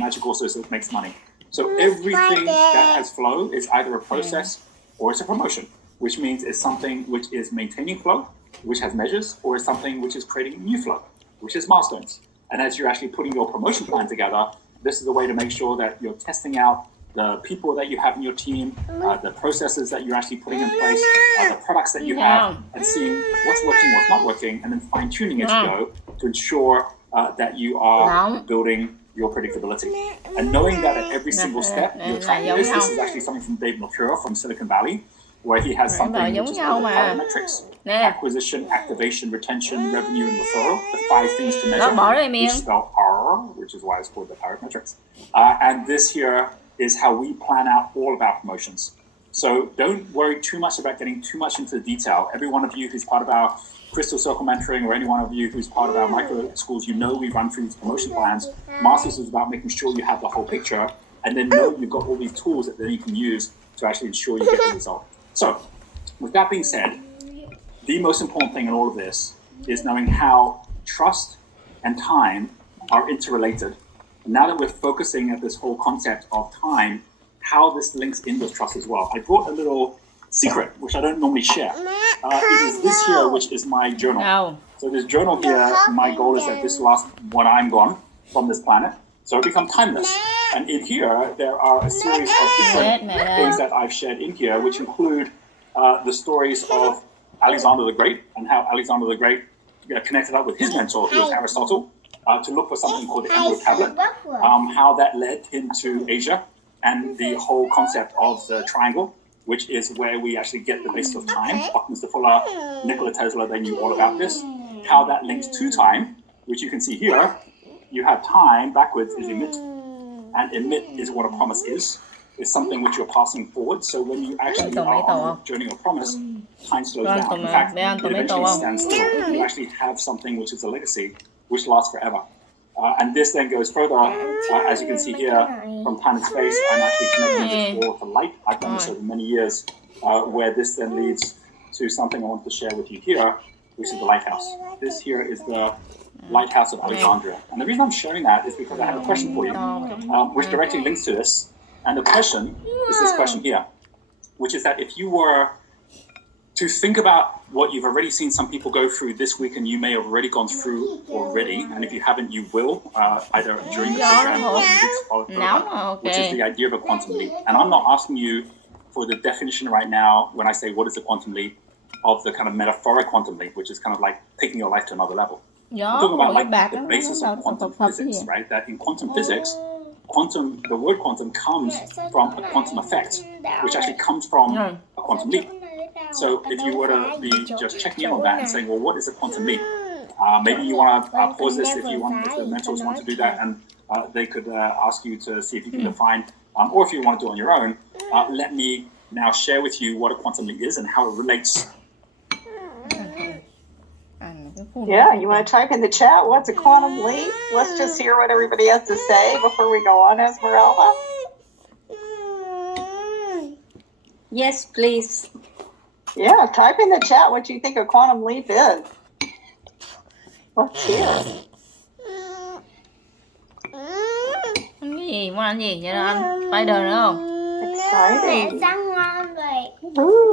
magic also makes money. So everything that has flow is either a process or it's a promotion, which means it's something which is maintaining flow, which has measures, or it's something which is creating new flow, which is milestones. And as you're actually putting your promotion plan together, this is a way to make sure that you're testing out the people that you have in your team, the processes that you're actually putting in place, the products that you have, and seeing what's working, what's not working, and then fine-tuning as you go to ensure that you are building your predictability. And knowing that at every single step you're tracking this is actually something from Dave McClure from Silicon Valley, where he has something which is called the power metrics. Acquisition, activation, retention, revenue, and referral, the 5 things to measure, which spell R, which is why it's called the power metrics. And this here is how we plan out all of our promotions. So don't worry too much about getting too much into the detail. Every one of you who's part of our Crystal Circle mentoring, or any one of you who's part of our micro schools, you know we run through these promotion plans. Masters is about making sure you have the whole picture, and then know you've got all these tools that then you can use to actually ensure you get the result. So, with that being said, the most important thing in all of this is knowing how trust and time are interrelated. And now that we're focusing at this whole concept of time, how this links in with trust as well. I brought a little secret, which I don't normally share. It is this here, which is my journal. No. So this journal here, my goal is that this lasts when I'm gone from this planet. So it becomes timeless. And in here, there are a series of different things that I've shared in here, which include the stories of Alexander the Great and how Alexander the Great connected up with his mentor, who was Aristotle, to look for something called the Emerald Tablet, how that led him to Asia, and the whole concept of the triangle, which is where we actually get the basis of time. Buckminster Fuller, Nikola Tesla, they knew all about this. How that links to time, which you can see here. You have time backwards is emit, and emit is what a promise is. It's something which you're passing forward. So when you actually are on the journey of promise, time slows down. In fact, it eventually stands still. You actually have something which is a legacy, which lasts forever. And this then goes further, as you can see here, from time and space. I'm actually connecting this all to light. I've done this over many years, where this then leads to something I want to share with you here, which is the lighthouse. This here is the lighthouse of Alexandria. And the reason I'm sharing that is because I have a question for you, which directly links to this. And the question is this question here, which is that if you were to think about what you've already seen some people go through this week, and you may have already gone through already, and if you haven't, you will, either during the program or in the weeks following, which is the idea of a quantum leap. And I'm not asking you for the definition right now when I say what is a quantum leap, of the kind of metaphoric quantum leap, which is kind of like taking your life to another level. I'm talking about like the basis of quantum physics, right? That in quantum physics, the word quantum comes from a quantum effect, which actually comes from a quantum leap. So if you were to be just checking in on that and saying, well, what is a quantum leap? Maybe you want to pause this if the mentors want to do that, and they could ask you to see if you can define, or if you want to do it on your own, let me now share with you what a quantum leap is and how it relates. Yeah, you want to type in the chat, what's a quantum leap? Let's just hear what everybody has to say before we go on, Esmeralda. Yes, please. Yeah, type in the chat what you think a quantum leap is. Let's hear. Ăn cái gì? Muốn ăn gì vậy đó anh? Spider nữa không? Exciting. Mẹ răng ngon vậy. Ooh.